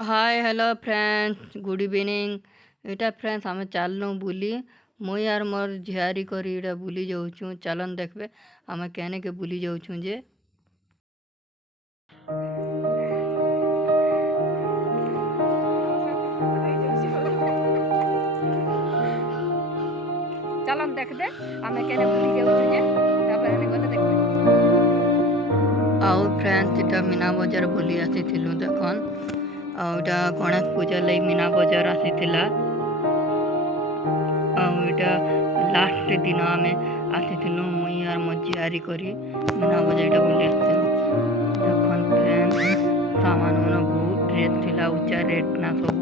Hi hello friends good evening. एटा friends आम चलनु बुली मुई यार मोर झियारी करी एटा बुली जाऊँ चलन देखबे आम केने के बुली जाऊँ जे चलन देखबे आम केने बुली जाऊँ जे तापर एने गले देखबे। आउ फ्रेंड्स एटा मीना बजार बुली आसी थिलु देखन आउटा गणेश पूजा लई मीना बजार आसी थिला। आउटा लास्ट दिन आमे आसी थिलु मुई यार मो झियारी करी मीना बजार बुली आसी देखन फ्रेंड्स सामान मन बहुत रेट थिला ऊंचा रेट ना सब